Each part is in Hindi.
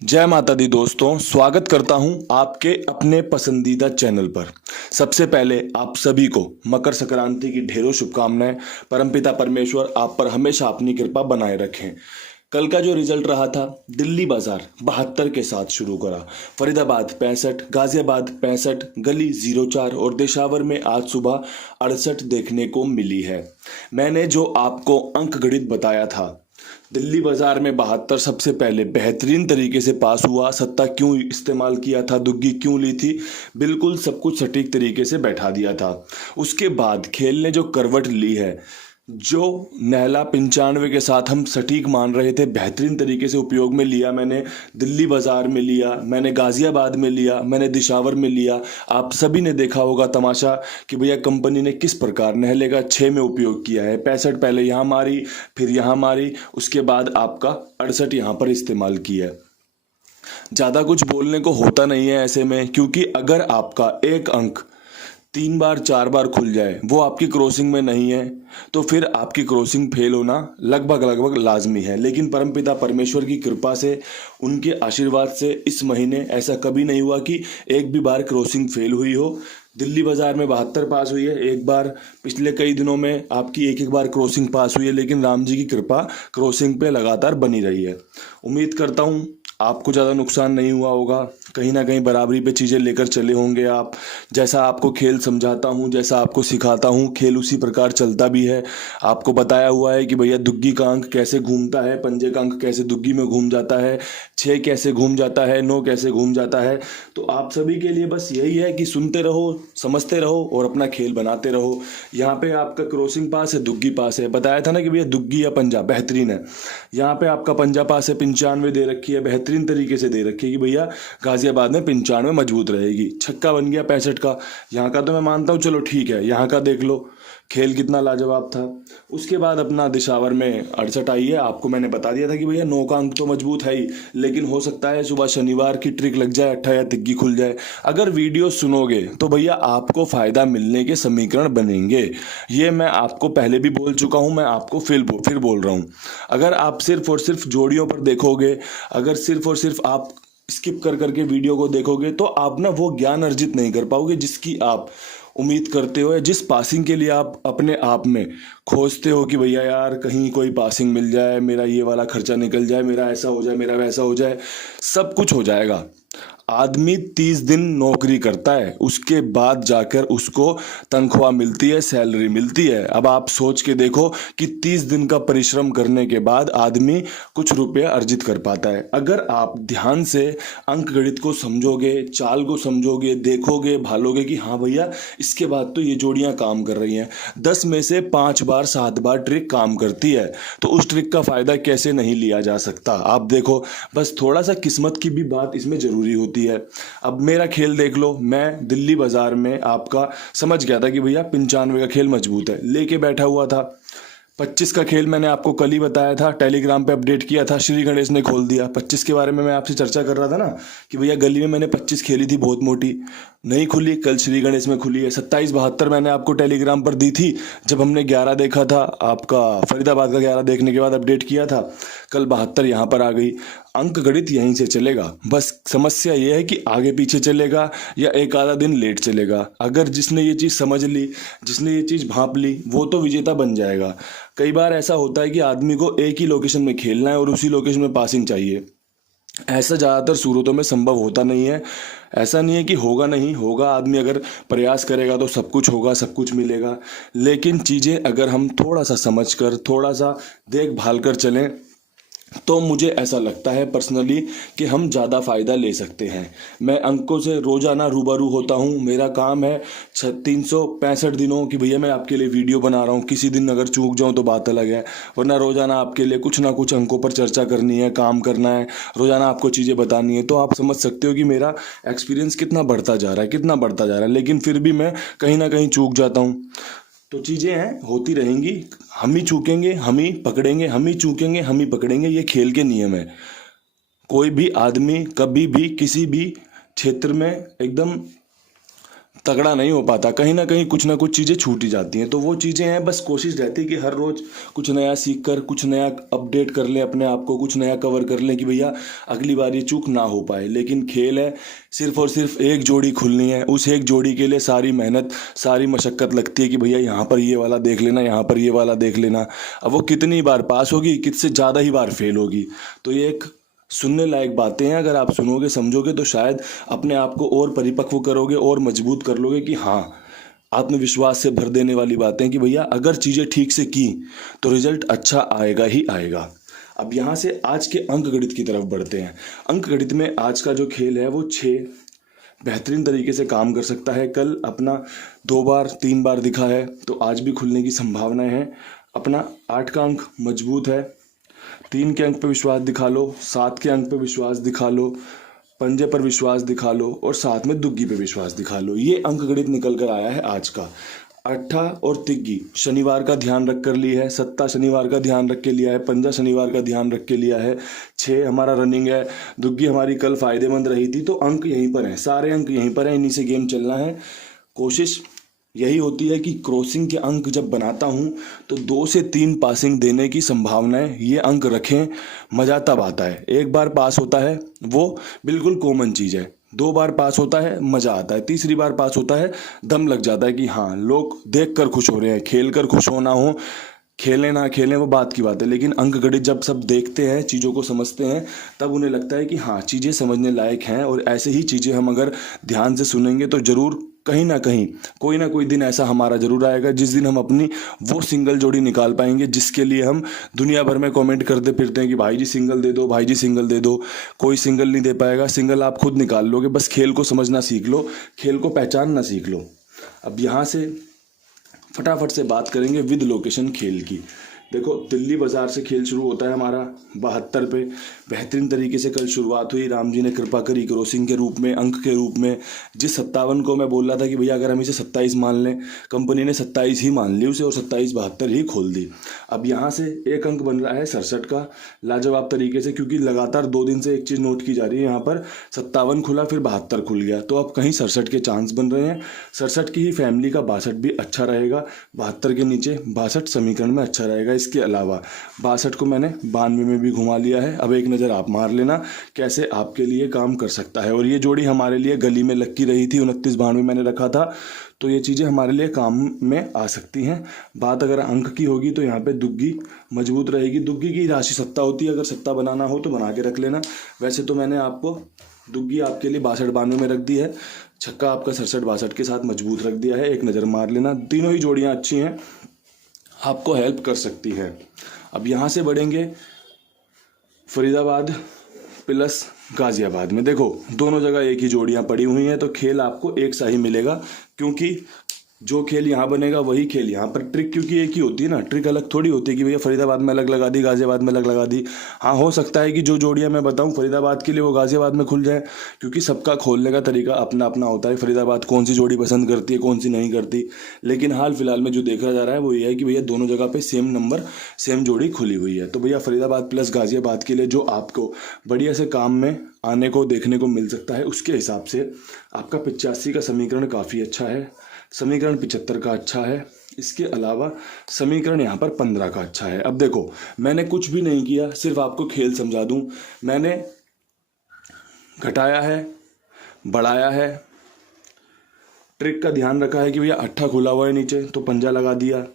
जय माता दी दोस्तों, स्वागत करता हूं आपके अपने पसंदीदा चैनल पर। सबसे पहले आप सभी को मकर संक्रांति की ढेरों शुभकामनाएं। परमपिता परमेश्वर आप पर हमेशा अपनी कृपा बनाए रखें। कल का जो रिजल्ट रहा था, दिल्ली बाजार 72 के साथ शुरू करा, फरीदाबाद 65, गाजियाबाद 65, गली 04 और देशावर में आज सुबह 68 देखने को मिली है। मैंने जो आपको अंक गणित बताया था, दिल्ली बाजार में 72 सबसे पहले बेहतरीन तरीके से पास हुआ। सत्ता क्यों इस्तेमाल किया था, दुग्गी क्यों ली थी, बिल्कुल सब कुछ सटीक तरीके से बैठा दिया था। उसके बाद खेल ने जो करवट ली है, जो नहला 95 के साथ हम सटीक मान रहे थे, बेहतरीन तरीके से उपयोग में लिया। मैंने दिल्ली बाजार में लिया, मैंने गाजियाबाद में लिया, मैंने दिशावर में लिया। आप सभी ने देखा होगा तमाशा कि भैया कंपनी ने किस प्रकार नहले का 6 में उपयोग किया है। 65 पहले यहाँ मारी, फिर यहाँ मारी, उसके बाद आपका 68 यहाँ पर इस्तेमाल किया। ज़्यादा कुछ बोलने को होता नहीं है ऐसे में, क्योंकि अगर आपका एक अंक 3 बार 4 बार खुल जाए, वो आपकी क्रॉसिंग में नहीं है, तो फिर आपकी क्रॉसिंग फेल होना लगभग लगभग लाजमी है। लेकिन परमपिता परमेश्वर की कृपा से, उनके आशीर्वाद से इस महीने ऐसा कभी नहीं हुआ कि एक भी बार क्रॉसिंग फेल हुई हो। दिल्ली बाजार में 72 पास हुई है एक बार, पिछले कई दिनों में आपकी एक एक बार क्रॉसिंग पास हुई है, लेकिन राम जी की कृपा क्रॉसिंग पे लगातार बनी रही है। उम्मीद करता हूँ आपको ज़्यादा नुकसान नहीं हुआ होगा, कहीं ना कहीं बराबरी पे चीज़ें लेकर चले होंगे आप। जैसा आपको खेल समझाता हूँ, जैसा आपको सिखाता हूँ, खेल उसी प्रकार चलता भी है। आपको बताया हुआ है कि भैया दुग्गी का अंक कैसे घूमता है, पंजे का अंक कैसे दुग्गी में घूम जाता है, 6 कैसे घूम जाता है, 9 कैसे घूम जाता है। तो आप सभी के लिए बस यही है कि सुनते रहो, समझते रहो और अपना खेल बनाते रहो। यहाँ पे आपका क्रॉसिंग पास है, दुग्गी पास है। बताया था ना कि भैया दुग्गी या पंजा बेहतरीन है। यहाँ पे आपका पंजा पास है, 95 दे रखी है, बेहतरीन तरीके से दे रखी है कि भैया गाजियाबाद में 95 मजबूत रहेगी। छक्का बन गया 65 का। यहाँ का तो मैं मानता हूँ, चलो ठीक है, यहाँ का देख लो खेल कितना लाजवाब था। उसके बाद अपना दिशावर में 68 आई है। आपको मैंने बता दिया था कि भैया 9 का अंक तो मजबूत है ही, लेकिन हो सकता है सुबह शनिवार की ट्रिक लग जाए, 68 या तिग्गी खुल जाए। अगर वीडियो सुनोगे तो भैया आपको फायदा मिलने के समीकरण बनेंगे। ये मैं आपको पहले भी बोल चुका हूँ, मैं आपको फिर बोल रहा हूँ। अगर आप सिर्फ और सिर्फ जोड़ियों पर देखोगे, अगर सिर्फ और सिर्फ आप स्किप कर करके वीडियो को देखोगे, तो आप ना वो ज्ञान अर्जित नहीं कर पाओगे जिसकी आप उम्मीद करते हो, या जिस पासिंग के लिए आप अपने आप में खोजते हो कि भैया यार कहीं कोई पासिंग मिल जाए, मेरा ये वाला खर्चा निकल जाए, मेरा ऐसा हो जाए, मेरा वैसा हो जाए। सब कुछ हो जाएगा। आदमी 30 दिन नौकरी करता है, उसके बाद जाकर उसको तनख्वाह मिलती है, सैलरी मिलती है। अब आप सोच के देखो कि 30 दिन का परिश्रम करने के बाद आदमी कुछ रुपया अर्जित कर पाता है। अगर आप ध्यान से अंक गणित को समझोगे, चाल को समझोगे, देखोगे, भालोगे कि हाँ भैया इसके बाद तो ये जोड़ियां काम कर रही हैं, 10 में से 5 बार 7 बार ट्रिक काम करती है, तो उस ट्रिक का फायदा कैसे नहीं लिया जा सकता। आप देखो, बस थोड़ा सा किस्मत की भी बात इसमें जरूरी होती है। अब मेरा खेल देख लो, मैं दिल्ली बाजार में आपका समझ गया था कि भैया 95 का खेल मजबूत है, लेके बैठा हुआ था। 25 का खेल मैंने आपको कल ही बताया था, टेलीग्राम पे अपडेट किया था, श्री गणेश ने खोल दिया। 25 के बारे में मैं आपसे चर्चा कर रहा था ना कि भैया गली में मैंने 25 खेली थी, बहुत मोटी नहीं खुली, कल श्री गणेश में खुली है। 27-72 मैंने आपको टेलीग्राम पर दी थी, जब हमने 11 देखा था, आपका फरीदाबाद का 11 देखने के बाद अपडेट किया था। कल 72 यहाँ पर आ गई। अंक गणित यहीं से चलेगा, बस समस्या ये है कि आगे पीछे चलेगा या एक आधा दिन लेट चलेगा। अगर जिसने ये चीज़ समझ ली, जिसने ये चीज़ भांप ली, वो तो विजेता बन जाएगा। कई बार ऐसा होता है कि आदमी को एक ही लोकेशन में खेलना है और उसी लोकेशन में पासिंग चाहिए। ऐसा ज़्यादातर सूरतों में संभव होता नहीं है। ऐसा नहीं है कि होगा नहीं, होगा। आदमी अगर प्रयास करेगा तो सब कुछ होगा, सब कुछ मिलेगा। लेकिन चीज़ें अगर हम थोड़ा सा समझ कर, थोड़ा सा देखभाल कर चलें, तो मुझे ऐसा लगता है पर्सनली कि हम ज़्यादा फ़ायदा ले सकते हैं। मैं अंकों से रोज़ाना रूबरू होता हूँ। मेरा काम है 365 दिनों कि भैया मैं आपके लिए वीडियो बना रहा हूँ। किसी दिन अगर चूक जाऊँ तो बात अलग है, वरना रोज़ाना आपके लिए कुछ ना कुछ अंकों पर चर्चा करनी है, काम करना है, रोज़ाना आपको चीज़ें बतानी है। तो आप समझ सकते हो कि मेरा एक्सपीरियंस कितना बढ़ता जा रहा है, कितना बढ़ता जा रहा है। लेकिन फिर भी मैं कहीं ना कहीं चूक जाता हूँ। तो चीज़ें हैं, होती रहेंगी। हम ही चूकेंगे, हम ही पकड़ेंगे, हम ही चूकेंगे, हम ही पकड़ेंगे। ये खेल के नियम है। कोई भी आदमी कभी भी किसी भी क्षेत्र में एकदम तगड़ा नहीं हो पाता, कहीं ना कुछ चीज़ें छूट ही जाती हैं। तो वो चीज़ें हैं, बस कोशिश रहती है कि हर रोज़ कुछ नया सीख कर कुछ नया अपडेट कर लें अपने आप को, कुछ नया कवर कर लें कि भैया अगली बार ये चूक ना हो पाए। लेकिन खेल है, सिर्फ और सिर्फ एक जोड़ी खुलनी है, उस एक जोड़ी के लिए सारी मेहनत सारी मशक्क़त लगती है कि भैया यहाँ पर ये वाला देख लेना, यहाँ पर ये वाला देख लेना। अब वो कितनी बार पास होगी, कितने ज़्यादा ही बार फेल होगी। तो ये एक सुनने लायक बातें हैं, अगर आप सुनोगे समझोगे तो शायद अपने आप को और परिपक्व करोगे और मजबूत कर लोगे कि हाँ, आत्मविश्वास से भर देने वाली बातें कि भैया अगर चीज़ें ठीक से की तो रिजल्ट अच्छा आएगा ही आएगा। अब यहाँ से आज के अंक गणित की तरफ बढ़ते हैं। अंक गणित में आज का जो खेल है वो 6 बेहतरीन तरीके से काम कर सकता है। कल अपना 2 बार 3 बार दिखा है, तो आज भी खुलने की संभावनाएं हैं। अपना 8 का अंक मजबूत है, 3 के अंक पे विश्वास दिखा लो, 7 के अंक पे विश्वास दिखा लो, पंजे पर विश्वास दिखा लो और साथ में दुग्गी पे विश्वास दिखा लो। ये अंक गणित निकल कर आया है आज का। अट्ठा और तिग्गी शनिवार का ध्यान रख कर ली है, सत्ता शनिवार का ध्यान रख के लिया है, पंजा शनिवार का ध्यान रख के लिया है, 6 हमारा रनिंग है, दुग्गी हमारी कल फायदेमंद रही थी। तो अंक यहीं पर हैं, सारे अंक यहीं पर हैं, इन्हीं से गेम चलना है। कोशिश यही होती है कि क्रॉसिंग के अंक जब बनाता हूँ तो 2 से 3 पासिंग देने की संभावनाएं ये अंक रखें, मज़ा तब आता है। एक बार पास होता है वो बिल्कुल कॉमन चीज़ है, 2 बार पास होता है मज़ा आता है, तीसरी बार पास होता है दम लग जाता है कि हाँ लोग देख कर खुश हो रहे हैं। खेल कर खुश होना हो, खेलें ना खेलें वो बात की बात है, लेकिन अंक गणित जब सब देखते हैं, चीज़ों को समझते हैं, तब उन्हें लगता है कि हाँ चीज़ें समझने लायक हैं। और ऐसे ही चीज़ें हम अगर ध्यान से सुनेंगे तो ज़रूर कहीं ना कोई दिन ऐसा हमारा ज़रूर आएगा जिस दिन हम अपनी वो सिंगल जोड़ी निकाल पाएंगे जिसके लिए हम दुनिया भर में कमेंट करते फिरते हैं कि भाई जी सिंगल दे दो, भाई जी सिंगल दे दो। कोई सिंगल नहीं दे पाएगा, सिंगल आप खुद निकाल लोगे। बस खेल को समझना सीख लो, खेल को पहचानना सीख लो। अब यहाँ से फटाफट से बात करेंगे विद लोकेशन खेल की। देखो दिल्ली बाज़ार से खेल शुरू होता है हमारा 72 पे। बेहतरीन तरीके से कल शुरुआत हुई, राम जी ने कृपा करी क्रॉसिंग के रूप में, अंक के रूप में। जिस 57 को मैं बोल रहा था कि भैया अगर हम इसे 27 मान लें, कंपनी ने 27 ही मान ली उसे और 27-72 ही खोल दी। अब यहाँ से एक अंक बन रहा है 67 का लाजवाब तरीके से, क्योंकि लगातार 2 दिन से एक चीज़ नोट की जा रही है, यहाँ पर 57 खुला फिर 72 खुल गया, तो अब कहीं 67 के चांस बन रहे हैं। 67 की ही फैमिली का 62 भी अच्छा रहेगा, 72 के नीचे 62 समीकरण में अच्छा रहेगा। इसके अलावा 62 को मैंने 92 में भी घुमा लिया है। अब एक नज़र आप मार लेना कैसे आपके लिए काम कर सकता है। और ये जोड़ी हमारे लिए गली में लग की रही थी, 29-92 मैंने रखा था, तो ये चीज़ें हमारे लिए काम में आ सकती हैं। बात अगर अंक की होगी तो यहाँ पे दुग्गी मजबूत रहेगी। दुग्गी की राशि सत्ता होती है, अगर सत्ता बनाना हो तो बना के रख लेना। वैसे तो मैंने आपको दुग्गी आपके लिए 62-92 में रख दी है, छक्का आपका 67-62 के साथ मजबूत रख दिया है, एक नज़र मार लेना। तीनों ही जोड़ियाँ अच्छी हैं, आपको हेल्प कर सकती है। अब यहाँ से बढ़ेंगे फरीदाबाद प्लस गाज़ियाबाद में। देखो दोनों जगह एक ही जोड़ियाँ पड़ी हुई हैं, तो खेल आपको एक सा ही मिलेगा, क्योंकि जो खेल यहाँ बनेगा वही खेल यहाँ पर। ट्रिक क्योंकि एक ही होती है ना, ट्रिक अलग थोड़ी होती है कि भैया फरीदाबाद में अलग लगा दी, गाज़ियाबाद में अलग लगा दी। हाँ हो सकता है कि जो जोड़ियाँ मैं बताऊँ फरीदाबाद के लिए वो गाज़ियाबाद में खुल जाए, क्योंकि सबका खोलने का तरीका अपना अपना होता है। फरीदाबाद कौन सी जोड़ी पसंद करती है, कौन सी नहीं करती। लेकिन हाल फिलहाल में जो देखा जा रहा है वो ये है कि भैया दोनों जगह पर सेम नंबर सेम जोड़ी खुली हुई है। तो भैया फरीदाबाद प्लस गाज़ियाबाद के लिए जो आपको बढ़िया से काम में आने को देखने को मिल सकता है, उसके हिसाब से आपका 85 का समीकरण काफ़ी अच्छा है, समीकरण 75 का अच्छा है, इसके अलावा समीकरण यहाँ पर 15 का अच्छा है। अब देखो मैंने कुछ भी नहीं किया, सिर्फ आपको खेल समझा दूँ। मैंने घटाया है, बढ़ाया है, ट्रिक का ध्यान रखा है कि भैया 8 खुला हुआ है नीचे तो पंजा लगा दिया।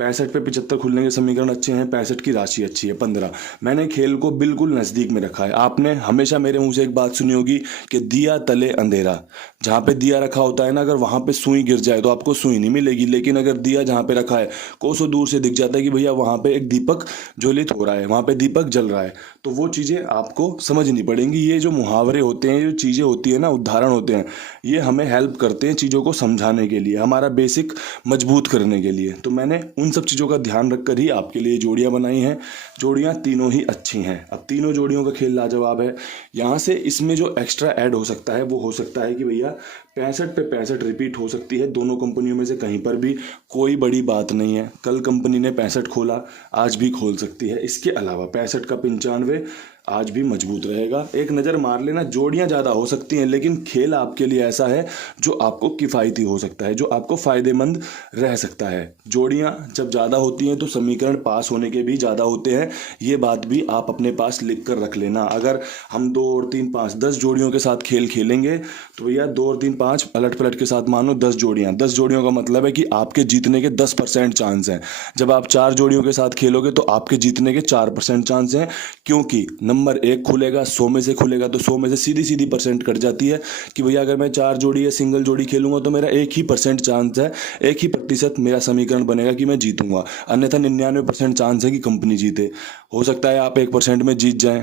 65 पे 75 खुलने के समीकरण अच्छे हैं, 65 की राशि अच्छी है, 15। मैंने खेल को बिल्कुल नज़दीक में रखा है। आपने हमेशा मेरे मुंह से एक बात सुनी होगी कि दिया तले अंधेरा। जहाँ पे दिया रखा होता है ना, अगर वहाँ पे सुई गिर जाए तो आपको सुई नहीं मिलेगी, लेकिन अगर दिया जहाँ पे रखा है कोसों दूर से दिख जाता है कि भैया वहाँ पे एक दीपक ज्वलित हो रहा है, वहाँ पे दीपक जल रहा है, तो वो चीज़ें आपको समझनी पड़ेंगी। ये जो मुहावरे होते हैं, जो चीज़ें होती है ना, उदाहरण होते हैं, ये हमें हेल्प करते हैं चीज़ों को समझाने के लिए, हमारा बेसिक मजबूत करने के लिए। तो मैंने उन सब चीज़ों का ध्यान रखकर ही आपके लिए जोड़ियाँ बनाई हैं। जोड़ियाँ तीनों ही अच्छी हैं। अब तीनों जोड़ियों का खेल लाजवाब है। यहाँ से इसमें जो एक्स्ट्रा ऐड हो सकता है वो हो सकता है कि भैया 65 पे 65 रिपीट हो सकती है दोनों कंपनियों में से कहीं पर भी, कोई बड़ी बात नहीं है। कल कंपनी ने 65 खोला, आज भी खोल सकती है। इसके अलावा 65 का 95, आज भी मजबूत रहेगा। एक नज़र मार लेना, जोड़ियां ज़्यादा हो सकती हैं लेकिन खेल आपके लिए ऐसा है जो आपको किफ़ायती हो सकता है, जो आपको फ़ायदेमंद रह सकता है। जोड़ियां जब ज़्यादा होती हैं तो समीकरण पास होने के भी ज़्यादा होते हैं। ये बात भी आप अपने पास लिख कर रख लेना। अगर हम 2 और 3 5 10 जोड़ियों के साथ खेल खेलेंगे तो भैया 2 और 3 5 पलट पलट के साथ मानो 10 जोड़ियां। 10 जोड़ियों का मतलब है कि आपके जीतने के 10% चांस हैं। जब आप 4 जोड़ियों के साथ खेलोगे तो आपके जीतने के 4% चांस हैं, क्योंकि नंबर 1 खुलेगा, 100 में से खुलेगा तो 100 में से सीधी सीधी परसेंट कट जाती है कि भैया अगर मैं 4 जोड़ी या सिंगल जोड़ी खेलूंगा तो मेरा 1% चांस है, 1% मेरा समीकरण बनेगा कि मैं जीतूंगा। अन्यथा 99% चांस है कि कंपनी जीते। हो सकता है आप 1% में जीत जाएं,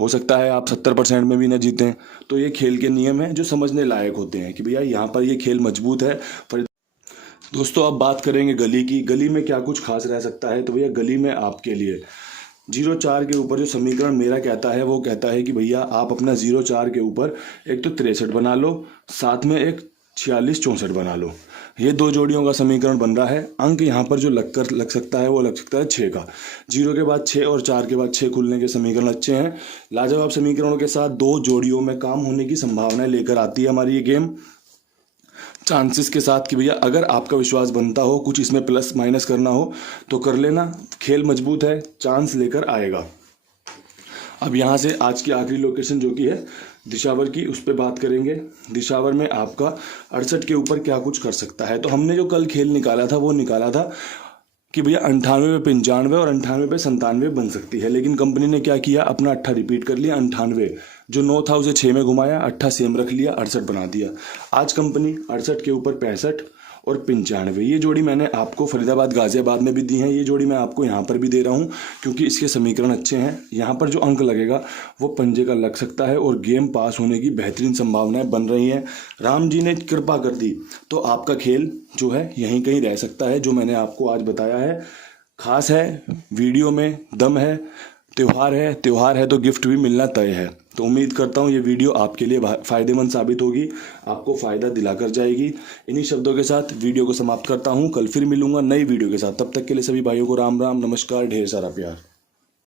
हो सकता है आप 70% में भी ना जीतें। तो ये खेल के नियम हैं जो समझने लायक होते हैं कि भैया यहाँ पर ये खेल मजबूत है। दोस्तों अब बात करेंगे गली की। गली में क्या कुछ खास रह सकता है, तो भैया गली में आपके लिए 0-4 के ऊपर जो समीकरण मेरा कहता है वो कहता है कि भैया आप अपना 0-4 के ऊपर एक तो 63 बना लो, साथ में एक 46-64 बना लो। ये 2 जोड़ियों का समीकरण बन रहा है। अंक यहाँ पर जो लग सकता है वो लग सकता है 6 का। 0 के बाद 6 और 4 के बाद 6 खुलने के समीकरण अच्छे हैं। लाजवाब समीकरणों के साथ 2 जोड़ियों में काम होने की संभावनाएं लेकर आती है हमारी ये गेम, चांसेस के साथ कि भैया अगर आपका विश्वास बनता हो, कुछ इसमें प्लस माइनस करना हो तो कर लेना। खेल मजबूत है, चांस लेकर आएगा। अब यहाँ से आज की आखिरी लोकेशन जो कि है दिशावर की, उस पर बात करेंगे। दिशावर में आपका 68 के ऊपर क्या कुछ कर सकता है। तो हमने जो कल खेल निकाला था वो निकाला था कि भैया 98 पे 95 और 98 पे 97 बन सकती है, लेकिन कंपनी ने क्या किया, अपना 8 रिपीट कर लिया। 98 जो 9 था उसे 6 में घुमाया, 8 सेम रख लिया, 68 बना दिया। आज कंपनी 68 के ऊपर 65 और 95, ये जोड़ी मैंने आपको फरीदाबाद गाजियाबाद में भी दी है, ये जोड़ी मैं आपको यहाँ पर भी दे रहा हूँ क्योंकि इसके समीकरण अच्छे हैं। यहाँ पर जो अंक लगेगा वो पंजे का लग सकता है और गेम पास होने की बेहतरीन संभावनाएं बन रही हैं। राम जी ने कृपा कर दी तो आपका खेल जो है यहीं कहीं रह सकता है। जो मैंने आपको आज बताया है खास है, वीडियो में दम है, त्यौहार है तो गिफ्ट भी मिलना तय है। तो उम्मीद करता हूँ ये वीडियो आपके लिए फ़ायदेमंद साबित होगी, आपको फ़ायदा दिलाकर जाएगी। इन्हीं शब्दों के साथ वीडियो को समाप्त करता हूँ। कल फिर मिलूंगा नई वीडियो के साथ। तब तक के लिए सभी भाइयों को राम राम, नमस्कार, ढेर सारा प्यार।